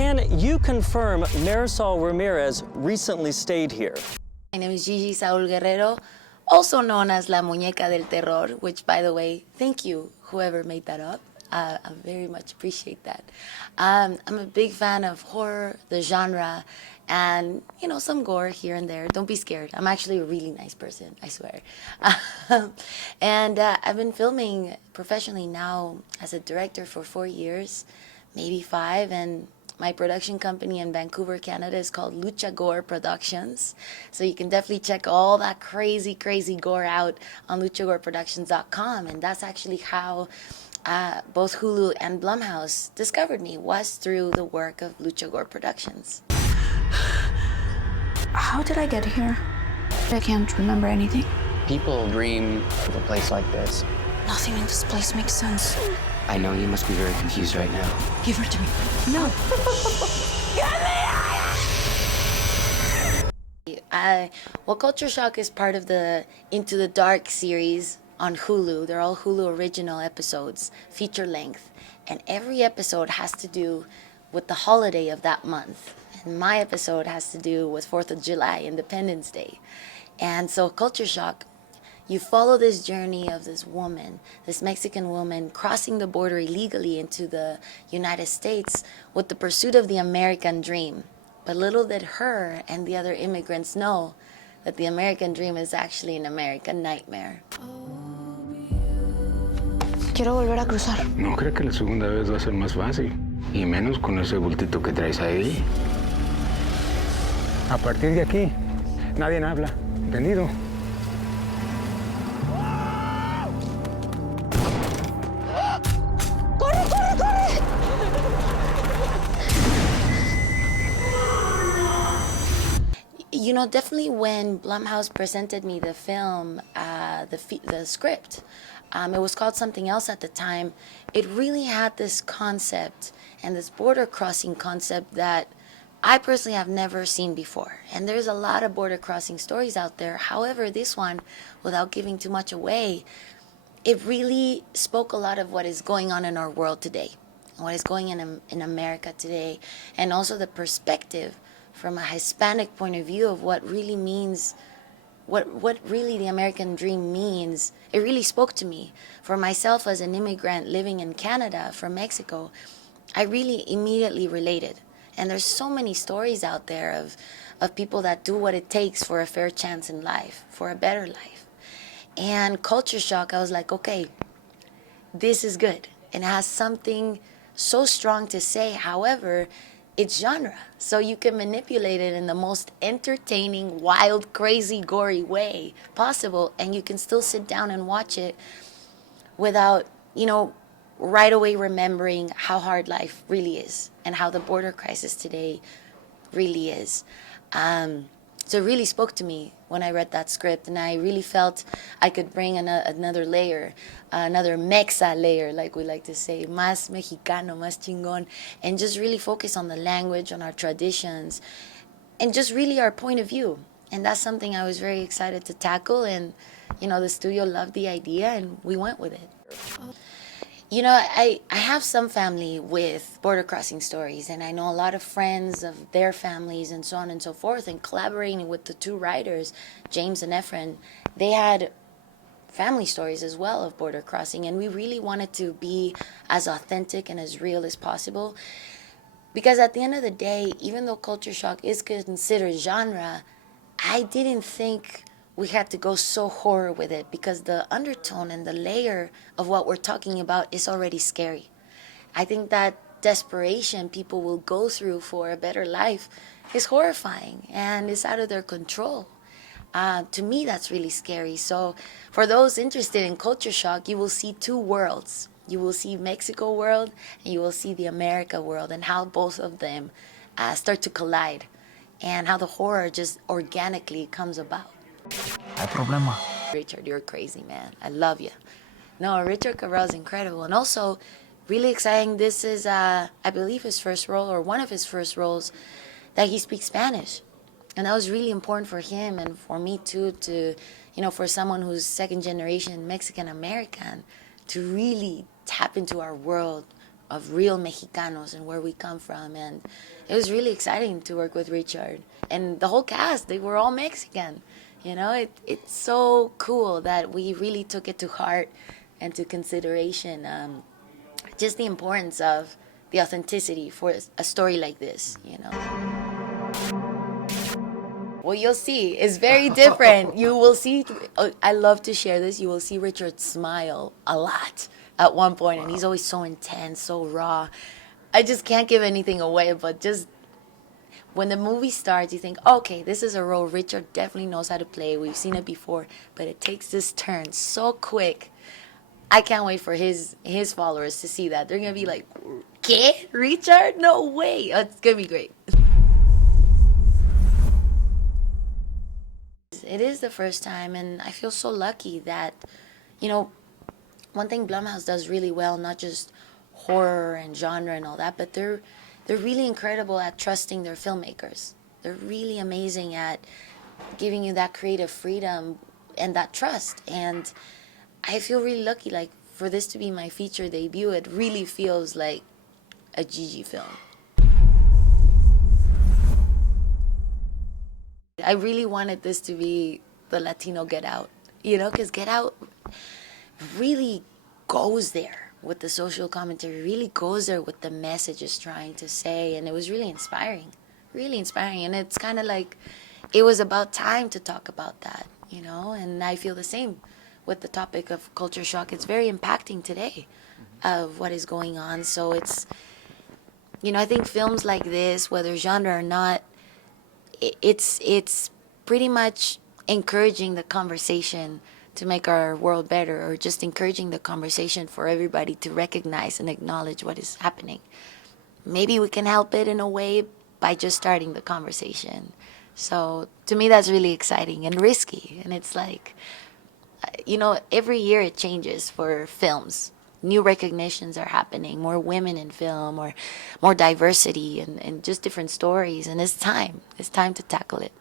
Can you confirm Marisol Ramirez recently stayed here? My name is Gigi Saul Guerrero, also known as La Muñeca del Terror, which, by the way, thank you, whoever made that up. I very much appreciate that. I'm a big fan of horror, the genre, and, you know, some gore here and there. Don't be scared. I'm actually a really nice person, I swear. And I've been filming professionally now as a director for 4 years, maybe 5, and my production company in Vancouver, Canada is called Lucha Gore Productions. So you can definitely check all that crazy, crazy gore out on luchagoreproductions.com. And that's actually how both Hulu and Blumhouse discovered me, was through the work of Lucha Gore Productions. How did I get here? I can't remember anything. People dream of a place like this. Nothing in this place makes sense. I know you must be very confused right now. Give her to me. No. Well, Culture Shock is part of the Into the Dark series on Hulu. They're all Hulu original episodes, feature length. And every episode has to do with the holiday of that month. And my episode has to do with 4th of July, Independence Day. And so Culture Shock, you follow this journey of this woman, this Mexican woman, crossing the border illegally into the United States with the pursuit of the American dream. But little did her and the other immigrants know that the American dream is actually an American nightmare. Quiero volver a cruzar. No creo que la segunda vez va a ser más fácil. Y menos con ese bultito que traes ahí. A partir de aquí, nadie habla. ¿Entendido? You know, definitely when Blumhouse presented me the film, the script, it was called something else at the time. It really had this concept and this border crossing concept that I personally have never seen before. And there's a lot of border crossing stories out there. However, this one, without giving too much away, it really spoke a lot of what is going on in our world today, what is going on in America today, and also the perspective from a Hispanic point of view of what really means, what really the American dream means. It really spoke to me. For myself as an immigrant living in Canada from Mexico, I really immediately related. And there's so many stories out there of people that do what it takes for a fair chance in life, for a better life. And Culture Shock, I was like, okay, this is good. And it has something so strong to say. However, it's genre, so you can manipulate it in the most entertaining, wild, crazy, gory way possible, and you can still sit down and watch it without, you know, right away remembering how hard life really is and how the border crisis today really is. So it really spoke to me when I read that script, and I really felt I could bring another layer, another Mexa layer, like we like to say, más mexicano, más chingón, and just really focus on the language, on our traditions, and just really our point of view. And that's something I was very excited to tackle, and, you know, the studio loved the idea, and we went with it. You know, I have some family with border crossing stories, and I know a lot of friends of their families and so on and so forth, and collaborating with the two writers, James and Efren, they had family stories as well of border crossing, and we really wanted to be as authentic and as real as possible, because at the end of the day, even though Culture Shock is considered genre, I didn't think we had to go so horror with it, because the undertone and the layer of what we're talking about is already scary. I think that desperation people will go through for a better life is horrifying and is out of their control. To me, that's really scary. So for those interested in Culture Shock, you will see two worlds. You will see Mexico world and you will see the America world, and how both of them start to collide, and how the horror just organically comes about. Hay problema. Richard, you're crazy, man. I love you. No, Richard Cabral is incredible. And also, really exciting, this is, I believe, his first role, or one of his first roles, that he speaks Spanish. And that was really important for him, and for me too, to, you know, for someone who's second generation Mexican-American, to really tap into our world of real Mexicanos and where we come from. And it was really exciting to work with Richard. And the whole cast, they were all Mexican. You know, it's so cool that we really took it to heart and to consideration, just the importance of the authenticity for a story like this, you know. Well, you'll see. It's very different. You will see. I love to share this. You will see Richard smile a lot at one point, and he's always so intense, so raw. I just can't give anything away, but just when the movie starts, you think, okay, this is a role Richard definitely knows how to play. We've seen it before, but it takes this turn so quick. I can't wait for his followers to see that. They're going to be like, ¿Qué? Richard? No way. It's going to be great. It is the first time, and I feel so lucky that, you know, one thing Blumhouse does really well, not just horror and genre and all that, but they're really incredible at trusting their filmmakers. They're really amazing at giving you that creative freedom and that trust. And I feel really lucky, like, for this to be my feature debut, it really feels like a Gigi film. I really wanted this to be the Latino Get Out, you know, because Get Out really goes there with the social commentary, really goes there with the message it's trying to say, and it was really inspiring, and it's kind of like it was about time to talk about that, you know, and I feel the same with the topic of culture shock. It's very impacting today of what is going on, so it's, you know, I think films like this, whether genre or not, it's pretty much encouraging the conversation to make our world better, or just encouraging the conversation for everybody to recognize and acknowledge what is happening. Maybe we can help it in a way by just starting the conversation. So to me, that's really exciting and risky. And it's like, you know, every year it changes for films. New recognitions are happening, more women in film, or more diversity, and just different stories. And it's time to tackle it.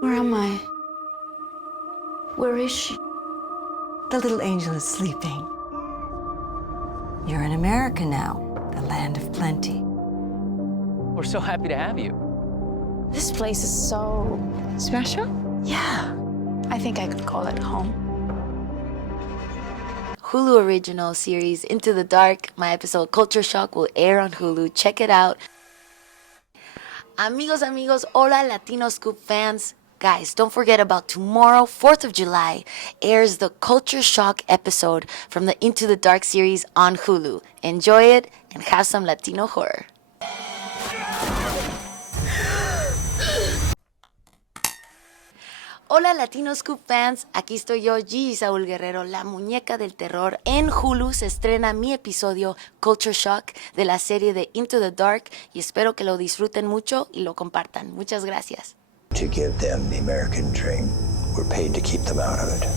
Where am I? Where is she? The little angel is sleeping. You're in America now, the land of plenty. We're so happy to have you. This place is so special. Yeah. I think I could call it home. Hulu original series Into the Dark. My episode Culture Shock will air on Hulu. Check it out. Amigos, hola LatinoScoop fans. Guys, don't forget about tomorrow, 4th of July, airs the Culture Shock episode from the Into the Dark series on Hulu. Enjoy it and have some Latino horror. Hola LatinoScoop fans, aquí estoy yo, Gigi Saul Guerrero, la muñeca del terror. En Hulu se estrena mi episodio Culture Shock de la serie de Into the Dark y espero que lo disfruten mucho y lo compartan. Muchas gracias. To give them the American dream, we're paid to keep them out of it.